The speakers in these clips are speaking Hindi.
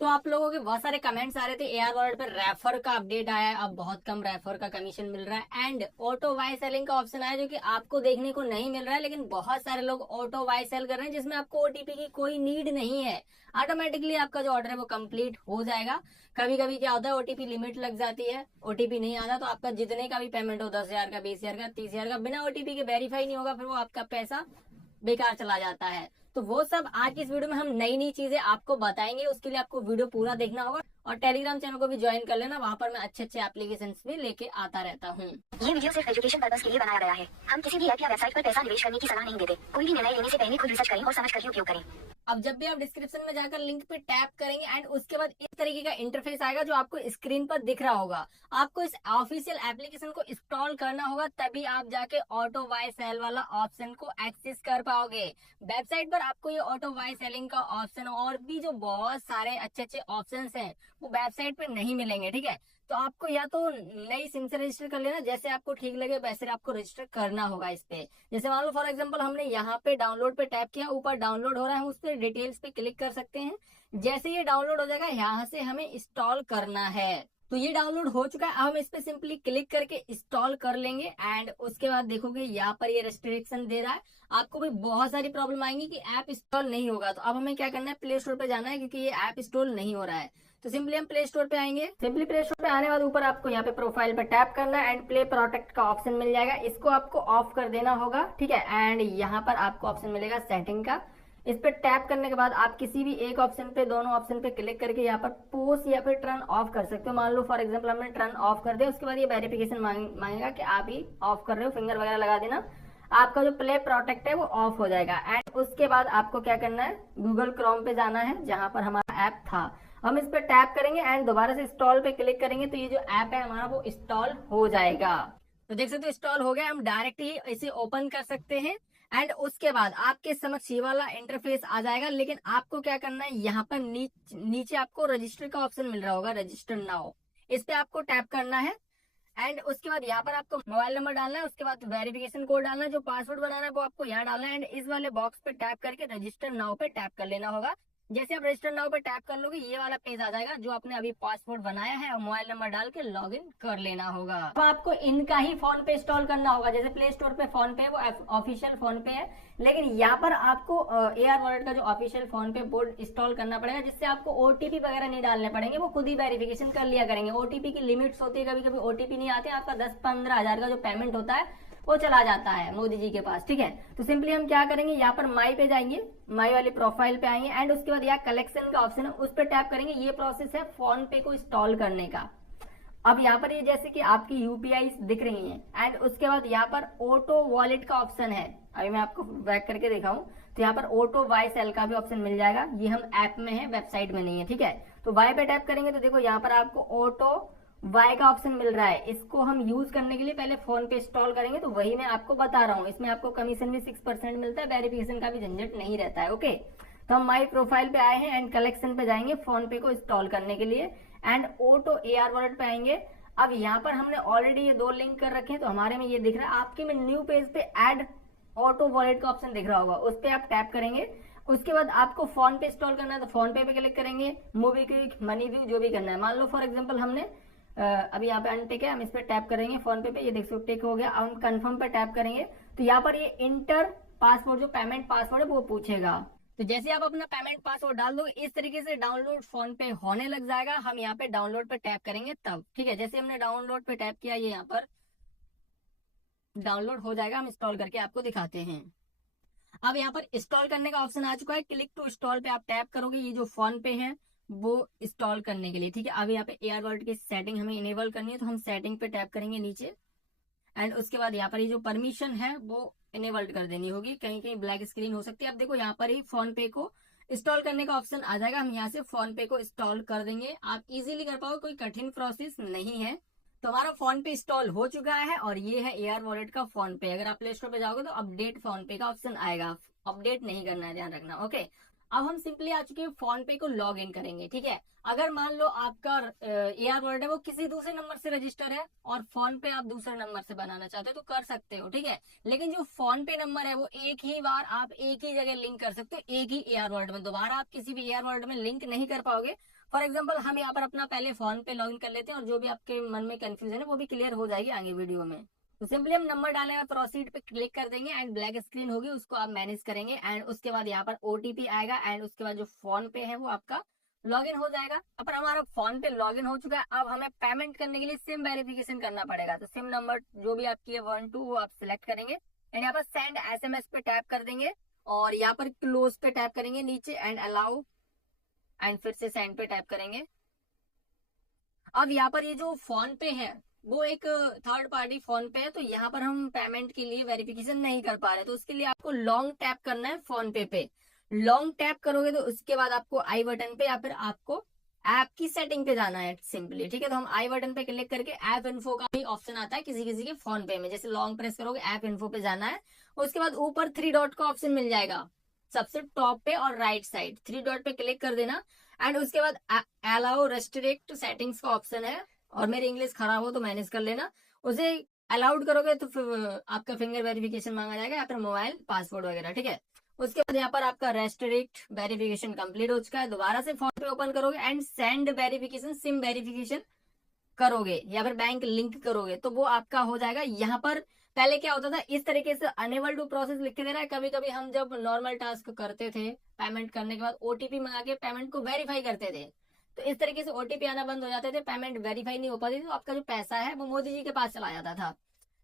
तो आप लोगों के बहुत सारे कमेंट्स आ रहे थे एआर वॉलेट पर रेफर का अपडेट आया है, अब बहुत कम रेफर का कमीशन मिल रहा है एंड ऑटो वाई सेलिंग का ऑप्शन आया जो कि आपको देखने को नहीं मिल रहा है, लेकिन बहुत सारे लोग ऑटो वाई सेल कर रहे हैं जिसमें आपको ओटीपी की कोई नीड नहीं है। ऑटोमेटिकली आपका जो ऑर्डर है वो कंप्लीट हो जाएगा। कभी कभी क्या होता है ओटीपी लिमिट लग जाती है, ओटीपी नहीं आता तो आपका जितने का भी पेमेंट हो 10,000 का 20,000 का 30,000 का बिना ओटीपी के वेरीफाई नहीं होगा, फिर वो आपका पैसा बेकार चला जाता है। तो वो सब आज की इस वीडियो में हम नई नई चीजें आपको बताएंगे, उसके लिए आपको वीडियो पूरा देखना होगा और टेलीग्राम चैनल को भी ज्वाइन कर लेना, वहां पर मैं अच्छे अच्छे एप्लीकेशन भी लेके आता रहता हूँ। ये वीडियो सिर्फ एजुकेशन पर्पस के लिए बनाया गया है। हम किसी भी ऐप या वेबसाइट पर पैसा निवेश करने की सलाह नहीं देते। कोई भी निर्णय लेने से पहले खुद रिसर्च करें और समझ कर ही उपयोग करें। अब जब भी आप डिस्क्रिप्शन में जाकर लिंक पे टैप करेंगे एंड उसके बाद इस तरीके का इंटरफेस आएगा जो आपको स्क्रीन पर दिख रहा होगा। आपको इस ऑफिशियल एप्लीकेशन को इंस्टॉल करना होगा, तभी आप जाके ऑटो वाई सेल वाला ऑप्शन को एक्सेस कर पाओगे। वेबसाइट पर आपको ये ऑटो वाई सेलिंग का ऑप्शन और भी जो बहुत सारे अच्छे अच्छे ऑप्शन हैं वो वेबसाइट पे नहीं मिलेंगे, ठीक है। तो आपको या तो नई सिम से रजिस्टर कर लेना, जैसे आपको ठीक लगे वैसे आपको रजिस्टर करना होगा इस पे। जैसे मान लो फॉर एग्जांपल हमने यहाँ पे डाउनलोड पे टैप किया, ऊपर डाउनलोड हो रहा है, हम उस पर डिटेल्स पे क्लिक कर सकते हैं। जैसे ये डाउनलोड हो जाएगा यहाँ से हमें इंस्टॉल करना है। तो ये डाउनलोड हो चुका है, अब हम इस पे सिंपली क्लिक करके इंस्टॉल कर लेंगे एंड उसके बाद देखोगे यहाँ पर ये रेस्ट्रिक्शन दे रहा है। आपको भी बहुत सारी प्रॉब्लम आएंगी कि ऐप इंस्टॉल नहीं होगा, तो अब हमें क्या करना है, प्ले स्टोर पे जाना है क्योंकि ये ऐप इंस्टॉल नहीं हो रहा है। तो सिंपली हम प्ले स्टोर पे आएंगे। सिंपली प्ले स्टोर पे आने के बाद ऊपर आपको यहाँ पे प्रोफाइल पे टैप करना है एंड प्ले प्रोटेक्ट का ऑप्शन मिल जाएगा, इसको आपको ऑफ कर देना होगा, ठीक है। एंड यहाँ पर आपको ऑप्शन मिलेगा सेटिंग का, इस पे टैप करने के बाद आप किसी भी एक ऑप्शन पे, दोनों ऑप्शन पे क्लिक करके यहाँ पर पोस्ट या फिर टर्न ऑफ कर सकते हो। मान लो फॉर एग्जांपल हमने टर्न ऑफ कर दिया, उसके बाद ये वेरिफिकेशन मांगेगा कि आप ही ऑफ कर रहे हो, फिंगर वगैरह लगा देना, आपका जो प्ले प्रोटेक्ट है वो ऑफ हो जाएगा। एंड उसके बाद आपको क्या करना है, गूगल क्रोम पे जाना है जहां पर हमारा ऐप था, हम इस पे टैप करेंगे एंड दोबारा से इंस्टॉल पे क्लिक करेंगे तो ये जो ऐप है हमारा वो इंस्टॉल हो जाएगा। तो देख सकते हो इंस्टॉल हो गया, हम डायरेक्ट ही इसे ओपन कर सकते हैं एंड उसके बाद आपके समक्ष ये वाला इंटरफेस आ जाएगा। लेकिन आपको क्या करना है, यहाँ पर नीचे आपको रजिस्टर का ऑप्शन मिल रहा होगा, रजिस्टर नाउ, इस पे आपको टैप करना है एंड उसके बाद यहाँ पर आपको मोबाइल नंबर डालना है, उसके बाद वेरिफिकेशन कोड डालना है, जो पासवर्ड बनाना है वो आपको यहाँ डालना है एंड इस वाले बॉक्स पे टैप करके रजिस्टर नाउ पे टैप कर लेना होगा। जैसे आप रजिस्टर नाउ पे टैप कर लोगे ये वाला पेज आ जाएगा जो आपने अभी पासवर्ड बनाया है और मोबाइल नंबर डाल के लॉग इन कर लेना होगा। अब आपको इनका ही फोन पे इंस्टॉल करना होगा, जैसे प्ले स्टोर पे फोन पे वो ऑफिशियल फोन पे है, लेकिन यहाँ पर आपको एआर वॉलेट का जो ऑफिशियल फोन पे बोर्ड इंस्टॉल करना पड़ेगा, जिससे आपको ओटीपी वगैरह नहीं डालने पड़ेंगे, वो खुद ही वेरिफिकेशन कर लिया करेंगे। ओटीपी की लिमिट्स होती है, कभी कभी ओटीपी नहीं आते, आपका 10-15 हजार का जो पेमेंट होता है वो चला जाता है मोदी जी के पास, ठीक है। तो सिंपली हम क्या करेंगे, यहाँ पर माई पे जाएंगे, माई वाली प्रोफाइल पे आएंगे एंड उसके बाद यहाँ कलेक्शन का ऑप्शन है उस पर टैप करेंगे। ये प्रोसेस है फोन पे को इंस्टॉल करने का। अब यहाँ पर ये जैसे कि आपकी यूपीआई दिख रही है एंड उसके बाद यहाँ पर ऑटो वॉलेट का ऑप्शन है, अभी मैं आपको बैक करके दिखाऊं तो यहाँ पर ऑटो वाई सेल का भी ऑप्शन मिल जाएगा। ये हम ऐप में है, वेबसाइट में नहीं है, ठीक है। तो वाई पे टैप करेंगे तो देखो यहाँ पर आपको ऑटो वाई का ऑप्शन मिल रहा है, इसको हम यूज करने के लिए पहले फोन पे इंस्टॉल करेंगे, तो वही मैं आपको बता रहा हूँ। इसमें आपको कमीशन भी 6% मिलता है, वेरिफिकेशन का भी झंझट नहीं रहता है, ओके। तो हम माई प्रोफाइल पे आए हैं एंड कलेक्शन पे जाएंगे फोन पे को इंस्टॉल करने के लिए एंड ऑटो एआर वॉलेट पे आएंगे। अब यहाँ पर हमने ऑलरेडी ये 2 लिंक कर रखे हैं, तो हमारे में ये दिख रहा है, आपके में न्यू पेज पे ऐड ऑटो वॉलेट का ऑप्शन दिख रहा होगा, उस पर आप टैप करेंगे। उसके बाद आपको फोन पे इंस्टॉल करना है तो फोन पे क्लिक करेंगे, मूवी क्विक, मनी व्यू, जो भी करना है। मान लो फॉर एग्जांपल हमने अभी यहाँ पे अनटिक है, हम इस पे टैप करेंगे फोन पे ये देख सकते टिक हो गया। अब हम कंफर्म पे टैप करेंगे तो यहाँ पर ये इंटर पासवर्ड, जो पेमेंट पासवर्ड है वो पूछेगा। तो जैसे आप अपना पेमेंट पासवर्ड डाल दो इस तरीके से डाउनलोड फोन पे होने लग जाएगा। हम यहाँ पे डाउनलोड पे टैप करेंगे तब, ठीक है। जैसे हमने डाउनलोड पे टैप किया ये यहाँ पर डाउनलोड हो जाएगा, हम इंस्टॉल करके आपको दिखाते हैं। अब यहाँ पर इंस्टॉल करने का ऑप्शन आ चुका है, क्लिक टू इंस्टॉल पे आप टैप करोगे, ये जो फोन पे है वो इंस्टॉल करने के लिए, ठीक है। अब यहाँ पे एआर वॉलेट की सेटिंग हमें इनेबल करनी है, तो हम सेटिंग पे टैप करेंगे नीचे एंड उसके बाद यहाँ पर ये जो परमिशन है वो इनेबल्ड कर देनी होगी, कहीं कहीं ब्लैक स्क्रीन हो सकती है। अब देखो यहाँ पर ही फोन पे को इंस्टॉल करने का ऑप्शन आ जाएगा, हम यहाँ से फोन पे को इंस्टॉल कर देंगे। आप इजीली कर पाओगे, कोई कठिन प्रोसेस नहीं है। तो हमारा फोन पे इंस्टॉल हो चुका है और ये है एआर वॉलेट का फोन पे। अगर आप प्ले स्टोर पे जाओगे तो अपडेट फोन पे का ऑप्शन आएगा, अपडेट नहीं करना है, ध्यान रखना, ओके। अब हम सिंपली आ चुके हैं फोन पे को लॉग इन करेंगे, ठीक है। अगर मान लो आपका एआर वॉलेट है वो किसी दूसरे नंबर से रजिस्टर है और फोन पे आप दूसरे नंबर से बनाना चाहते हो तो कर सकते हो, ठीक है। लेकिन जो फोन पे नंबर है वो एक ही बार आप एक ही जगह लिंक कर सकते हो, एक ही एआर वॉलेट में। दोबारा आप किसी भी एआर वॉलेट में लिंक नहीं कर पाओगे, फॉर एग्जाम्पल हम यहाँ पर अपना पहले फोन पे लॉगिन कर लेते हैं और जो भी आपके मन में कंफ्यूजन है वो भी क्लियर हो जाएगी आगे वीडियो में। तो सिंपली हम नंबर डालेंगे, प्रोसीड पे क्लिक कर देंगे एंड ब्लैक स्क्रीन होगी, उसको आप मैनेज करेंगे एंड उसके बाद यहाँ पर ओटीपी आएगा एंड उसके बाद जो फोन पे है वो आपका लॉगिन हो जाएगा। अब हमारा फोन पे लॉगिन हो चुका है, अब हमें पेमेंट करने के लिए सिम वेरिफिकेशन करना पड़ेगा। तो सिम नंबर जो भी आपकी है 1 2 वो आप सिलेक्ट करेंगे एंड यहाँ पर सेंड SMS पे टैप कर देंगे और यहाँ पर क्लोज पे टैप करेंगे नीचे एंड अलाउ एंड फिर से सेंड पे टैप करेंगे। अब यहाँ पर ये जो फोन पे है वो एक थर्ड पार्टी फोन पे है, तो यहाँ पर हम पेमेंट के लिए वेरिफिकेशन नहीं कर पा रहे, तो उसके लिए आपको लॉन्ग टैप करना है फोन पे लॉन्ग टैप करोगे तो उसके बाद आपको आई बटन पे या फिर आपको ऐप की सेटिंग पे जाना है सिंपली, ठीक है। तो हम आई बटन पे क्लिक करके ऐप इन्फो का भी ऑप्शन आता है किसी किसी के फोन पे में, जैसे लॉन्ग प्रेस करोगे ऐप इन्फो पे जाना है, उसके बाद ऊपर 3 डॉट का ऑप्शन मिल जाएगा सबसे टॉप पे और राइट साइड 3 डॉट पे क्लिक कर देना एंड उसके बाद अलाउ रेस्ट्रिक्ट सेटिंग्स का ऑप्शन है, और मेरी इंग्लिश खराब हो तो मैनेज कर लेना, उसे अलाउड करोगे तो फिर आपका फिंगर वेरिफिकेशन मांगा जाएगा या फिर मोबाइल पासवर्ड वगैरह, ठीक है। उसके बाद यहाँ पर आपका रेस्ट्रिक्ट वेरिफिकेशन कंप्लीट हो चुका है, दोबारा से फोन पे ओपन करोगे and send verification SIM verification करोगे या फिर बैंक लिंक करोगे तो वो आपका हो जाएगा। यहाँ पर पहले क्या होता था, इस तरीके से अनेबल टू प्रोसेस लिख के दे रहा है, कभी कभी हम जब नॉर्मल टास्क करते थे पेमेंट करने के बाद ओटीपी मंगा के पेमेंट को वेरीफाई करते थे, तो इस तरीके से ओटीपी आना बंद हो जाते थे, पेमेंट वेरीफाई नहीं हो पाती थी, तो आपका जो पैसा है वो मोदी जी के पास चला जाता था।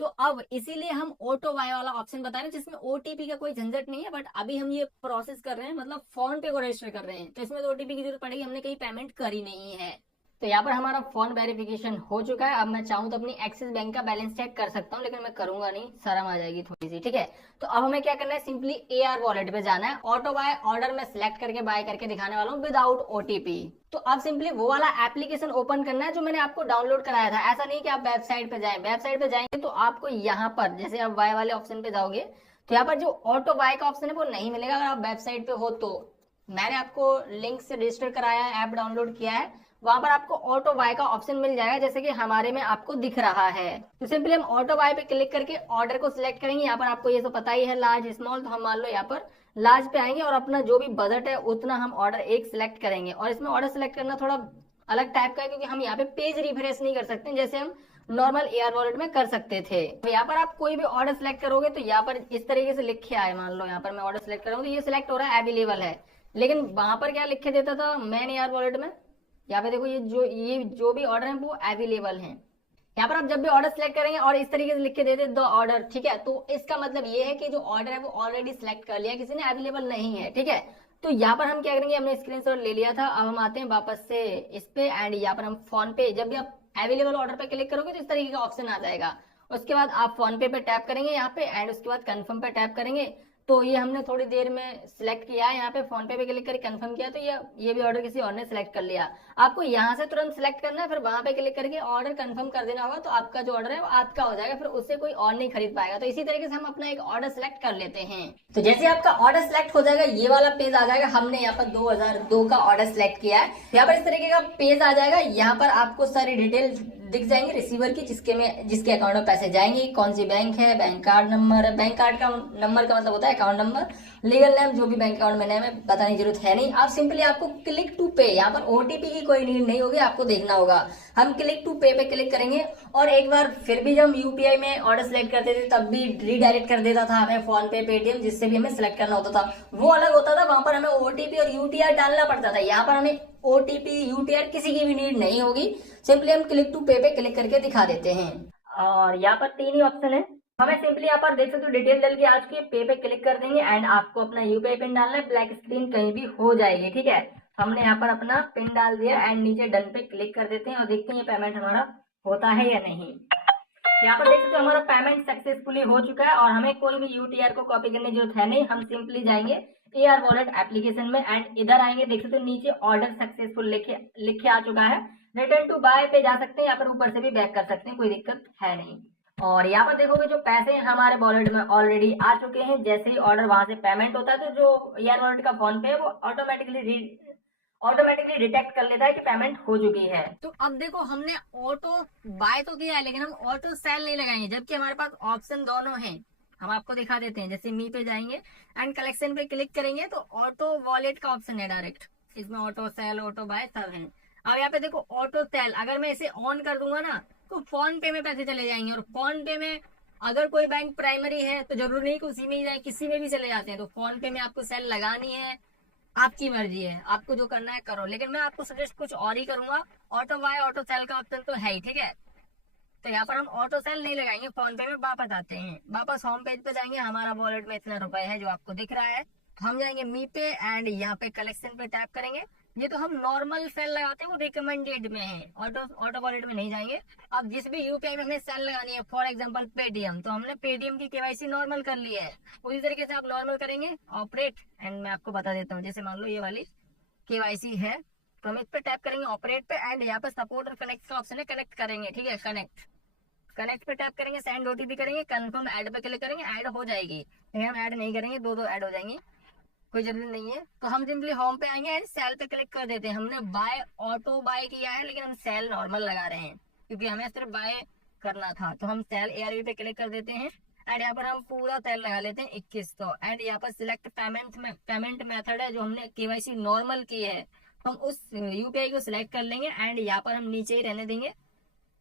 तो अब इसीलिए हम ऑटो वाई वाला ऑप्शन बता रहे हैं जिसमें ओटीपी का कोई झंझट नहीं है, बट अभी हम ये प्रोसेस कर रहे हैं मतलब फोन पे को रजिस्टर कर रहे हैं, तो इसमें तो ओटीपी की जरूरत पड़ेगी, हमने कहीं पेमेंट करी नहीं है। तो यहाँ पर हमारा फोन वेरिफिकेशन हो चुका है। अब मैं चाहूँ तो अपनी एक्सिस बैंक का बैलेंस चेक कर सकता हूँ, लेकिन मैं करूंगा नहीं, शर्म आ जाएगी थोड़ी सी, ठीक है। तो अब हमें क्या करना है, सिंपली AR वॉलेट पे जाना है, ऑटो बाय ऑर्डर में सिलेक्ट करके बाय करके दिखाने वाला हूँ विदाउट ओटीपी। तो अब सिंपली वो वाला एप्लीकेशन ओपन करना है जो मैंने आपको डाउनलोड कराया था, ऐसा नहीं कि आप वेबसाइट पे जाएं, वेबसाइट पे जाएंगे तो आपको यहाँ पर जैसे आप बाय वाले ऑप्शन पे जाओगे तो यहाँ पर जो ऑटो बाय का ऑप्शन है वो नहीं मिलेगा अगर आप वेबसाइट पे हो तो। मैंने आपको लिंक से रजिस्टर कराया है, ऐप डाउनलोड किया है, वहां पर आपको ऑटो बाय का ऑप्शन मिल जाएगा जैसे कि हमारे में आपको दिख रहा है। तो सिंपली हम ऑटो बाय पे क्लिक करके ऑर्डर को सिलेक्ट करेंगे। यहाँ पर आपको ये तो पता ही है लार्ज स्मॉल, तो हम मान लो यहाँ पर लार्ज पे आएंगे और अपना जो भी बजट है उतना हम ऑर्डर एक सिलेक्ट करेंगे। और इसमें ऑर्डर सिलेक्ट करना थोड़ा अलग टाइप का है क्योंकि हम यहाँ पे पेज रिफ्रेश नहीं कर सकते जैसे हम नॉर्मल AR वॉलेट में कर सकते थे। तो यहाँ पर आप कोई भी ऑर्डर सिलेक्ट करोगे तो यहाँ पर इस तरीके से लिखे आए, मान लो यहाँ पर मैं ऑर्डर सिलेक्ट करूँ तो ये सिलेक्ट हो रहा है अवेलेबल है, लेकिन वहां पर क्या लिखे देता था मैन AR वॉलेट में, यहाँ पे देखो ये जो भी ऑर्डर है वो अवेलेबल हैं। यहाँ पर आप जब भी ऑर्डर सिलेक्ट करेंगे और इस तरीके से लिख के देते द ऑर्डर, ठीक है, तो इसका मतलब ये है कि जो ऑर्डर है वो ऑलरेडी सिलेक्ट कर लिया किसी ने, अवेलेबल नहीं है, ठीक है। तो यहाँ पर हम क्या करेंगे, हमने स्क्रीनशॉट ले लिया था, अब हम आते हैं वापस से इस पे एंड यहाँ पर हम फोन पे, जब भी आप अवेलेबल ऑर्डर पे क्लिक करोगे तो इस तरीके का ऑप्शन आ जाएगा। उसके बाद आप फोन पे टैप करेंगे यहाँ पे एंड उसके बाद कंफर्म पे टैप करेंगे। तो ये हमने थोड़ी देर में सिलेक्ट किया है, यहाँ पे फोन पे क्लिक करके कंफर्म किया तो ये भी ऑर्डर किसी और ने सिलेक्ट कर लिया। आपको यहाँ से तुरंत सिलेक्ट करना है, फिर वहां पे क्लिक करके ऑर्डर कंफर्म कर देना होगा, तो आपका जो ऑर्डर है वो आपका हो जाएगा, फिर उससे कोई और नहीं खरीद पाएगा। तो इसी तरीके से हम अपना एक ऑर्डर सिलेक्ट कर लेते हैं। तो जैसे आपका ऑर्डर सिलेक्ट हो जाएगा ये वाला पेज आ जाएगा, हमने यहाँ पर 2002 का ऑर्डर सिलेक्ट किया है, यहाँ पर इस तरीके का पेज आ जाएगा। यहाँ पर आपको सारी डिटेल दिख जाएंगे रिसीवर की, जिसके अकाउंट में पैसे जाएंगे, कौन सी बैंक है, बैंक कार्ड नंबर है, बैंक कार्ड का नंबर का मतलब होता है अकाउंट नंबर, लीगल नेम, जो भी बैंक अकाउंट में नेम है बताने की जरूरत है नहीं। आप सिंपली आपको क्लिक टू पे, यहाँ पर ओटीपी की कोई नीड नहीं होगी, आपको देखना होगा। हम क्लिक टू पे क्लिक करेंगे और एक बार फिर भी जब यूपीआई में ऑर्डर सिलेक्ट करते थे तब भी रीडायरेक्ट कर देता था हमें फोन पे पेटीएम, जिससे भी हमें सिलेक्ट करना होता था वो अलग होता था, वहां पर हमें ओटीपी और यूटीआर डालना पड़ता था। यहाँ पर हमें ओटीपी यूटीआर किसी की भी नीड नहीं होगी, सिंपली हम क्लिक टू पे क्लिक करके दिखा देते हैं। और यहाँ पर 3 ही ऑप्शन है, हमें सिंपली यहाँ पर देख सकते हो डिटेल डल के आज के पे क्लिक कर देंगे एंड आपको अपना यूपीआई पिन डालना है, ब्लैक स्क्रीन कहीं भी हो जाएगी, ठीक है। हमने यहाँ पर अपना पिन डाल दिया एंड नीचे डन पे क्लिक कर देते हैं और देखते हैं ये पेमेंट हमारा होता है या नहीं। यहाँ पर देख सकते हो हमारा पेमेंट सक्सेसफुली हो चुका है और हमें कोई भी यूटीआर को कॉपी करने की जरूरत है नहीं। हम सिंपली जाएंगे AR वॉलेट एप्लीकेशन में एंड इधर आएंगे, देख सकते हो नीचे ऑर्डर सक्सेसफुल लिखे आ चुका है, रिटर्न टू बाय पे जा सकते हैं, यहाँ पर ऊपर से भी बैक कर सकते हैं, कोई दिक्कत है नहीं। और यहाँ पर देखोगे जो पैसे हमारे वॉलेट में ऑलरेडी आ चुके हैं, जैसे ही ऑर्डर वहां से पेमेंट होता है तो जो AR वॉलेट का फोन पे है वो ऑटोमेटिकली डिटेक्ट कर लेता है कि पेमेंट हो चुकी है। तो अब देखो हमने ऑटो बाय तो किया है लेकिन हम ऑटो सेल नहीं लगाएंगे, जबकि हमारे पास ऑप्शन दोनों हैं। हम आपको दिखा देते हैं, जैसे मी पे जाएंगे एंड कलेक्शन पे क्लिक करेंगे तो ऑटो वॉलेट का ऑप्शन है डायरेक्ट, इसमें ऑटो सेल, ऑटो बाय सब है। अब यहाँ पे देखो ऑटो सेल, अगर मैं इसे ऑन कर दूंगा ना तो फोन पे में पैसे चले जाएंगे, और फोन पे में अगर कोई बैंक प्राइमरी है तो जरूरी नहीं कि उसी में ही जाए, किसी में भी चले जाते हैं। तो फोन पे में आपको सेल लगानी है, आपकी मर्जी है, आपको जो करना है करो, लेकिन मैं आपको सजेस्ट कुछ और ही करूंगा। ऑटो बाय ऑटो सेल का ऑप्शन तो है ही, ठीक है। तो यहाँ पर हम ऑटो सेल नहीं लगाएंगे, फोन पे में वापस आते हैं, वापस होम पेज पे जाएंगे, हमारा वॉलेट में इतना रुपए है जो आपको दिख रहा है। तो हम जाएंगे मी पे एंड यहाँ पे कलेक्शन पे टैप करेंगे। ये तो हम नॉर्मल सेल लगाते हैं, वो रिकमेंडेड में है, ऑटो ऑटो वॉलेट में नहीं जाएंगे। अब जिस भी यूपीआई में हमें सेल लगानी है, फॉर एग्जांपल पेटीएम, तो हमने पेटीएम की केवाईसी नॉर्मल कर ली है, उसी तरीके से आप नॉर्मल करेंगे ऑपरेट। एंड मैं आपको बता देता हूँ, जैसे मान लो ये वाली केवाईसी है, तो हम इस पे टैप करेंगे ऑपरेट पे, एंड यहाँ पे सपोर्ट और कनेक्ट का ऑप्शन है, कनेक्ट करेंगे, ठीक है। कनेक्ट पे टैप करेंगे, सेंड ओटीपी करेंगे, कंफर्म ऐड पे क्लिक करेंगे, ऐड हो जाएगी। लेकिन हम ऐड नहीं करेंगे, दो ऐड हो जाएंगी, कोई जरूरी नहीं है। तो हम सिंपली होम पे आएंगे एंड सेल पे क्लिक कर देते हैं। हमने बाय ऑटो बाय किया है, लेकिन हम सेल नॉर्मल लगा रहे हैं क्योंकि हमें सिर्फ बाय करना था। तो हम सेल ARV पे क्लिक कर देते हैं एंड यहाँ पर हम पूरा सेल लगा लेते हैं 2100। एंड यहाँ पर सिलेक्ट पेमेंट मेथड है, जो हमने केवाईसी नॉर्मल की है, हम उस यूपीआई को सिलेक्ट कर लेंगे एंड यहाँ पर हम नीचे ही रहने देंगे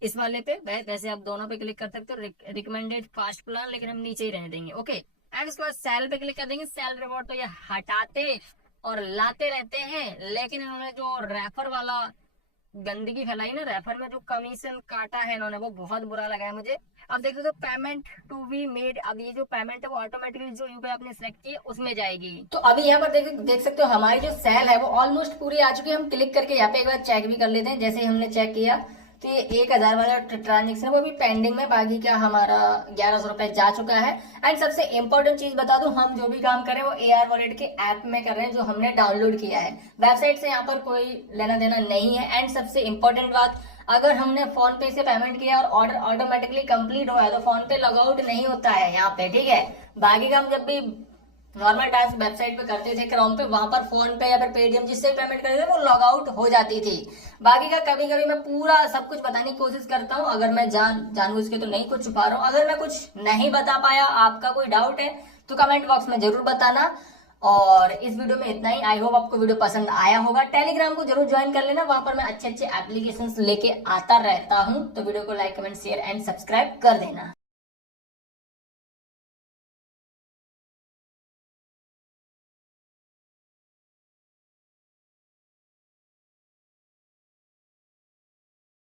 इस वाले पे। वैसे आप दोनों पे क्लिक कर सकते हो, रिकमेंडेड फास्ट प्लान, लेकिन हम नीचे ही रहने देंगे, ओके। एंड उसके बाद सेल पे क्लिक कर देंगे। सेल रिवॉर्ड तो ये हटाते और लाते रहते हैं, लेकिन इन्होंने जो रेफर वाला गंदगी फैलाई ना, रेफर में जो कमीशन काटा है इन्होंने, वो बहुत बुरा लगा है मुझे। अब देखो तो पेमेंट टू बी मेड, अब ये जो पेमेंट है वो ऑटोमेटिकली जो यूपीआई आपने सिलेक्ट की है उसमें जाएगी। तो अभी यहाँ पर देख सकते हो हमारी जो सेल है वो ऑलमोस्ट पूरी आ चुकी है। हम क्लिक करके यहाँ पे एक बार चेक भी कर लेते हैं। जैसे ही हमने चेक किया तो ये 1000 वाला ट्रांजेक्शन वो भी पेंडिंग में, बाकी क्या हमारा 1100 रुपए जा चुका है। एंड सबसे इंपॉर्टेंट चीज बता दूं, हम जो भी काम कर रहे हैं वो AR वॉलेट के ऐप में कर रहे हैं, जो हमने डाउनलोड किया है। वेबसाइट से यहाँ पर कोई लेना देना नहीं है। एंड सबसे इंपॉर्टेंट बात, अगर हमने फोन पे से पेमेंट किया और ऑर्डर ऑटोमेटिकली कंप्लीट हुआ है तो फोन पे लॉग आउट नहीं होता है यहाँ पे, ठीक है। बाकी का हम जब भी नॉर्मल टास्क वेबसाइट पे करते थे क्रोम पे, वहां पर फोन पे या फिर पेटीएम जिससे पेमेंट करते थे वो लॉग आउट हो जाती थी। बाकी का कभी कभी मैं पूरा सब कुछ बताने की कोशिश करता हूँ, अगर मैं जानबूझ के तो नहीं कुछ छुपा रहा हूँ। अगर मैं कुछ नहीं बता पाया, आपका कोई डाउट है तो कमेंट बॉक्स में जरूर बताना। और इस वीडियो में इतना ही। आई होप आपको वीडियो पसंद आया होगा। टेलीग्राम को जरूर ज्वाइन कर लेना, वहां पर मैं अच्छे अच्छे एप्लीकेशंस लेके आता रहता हूँ। तो वीडियो को like, comment, share and subscribe कर देना।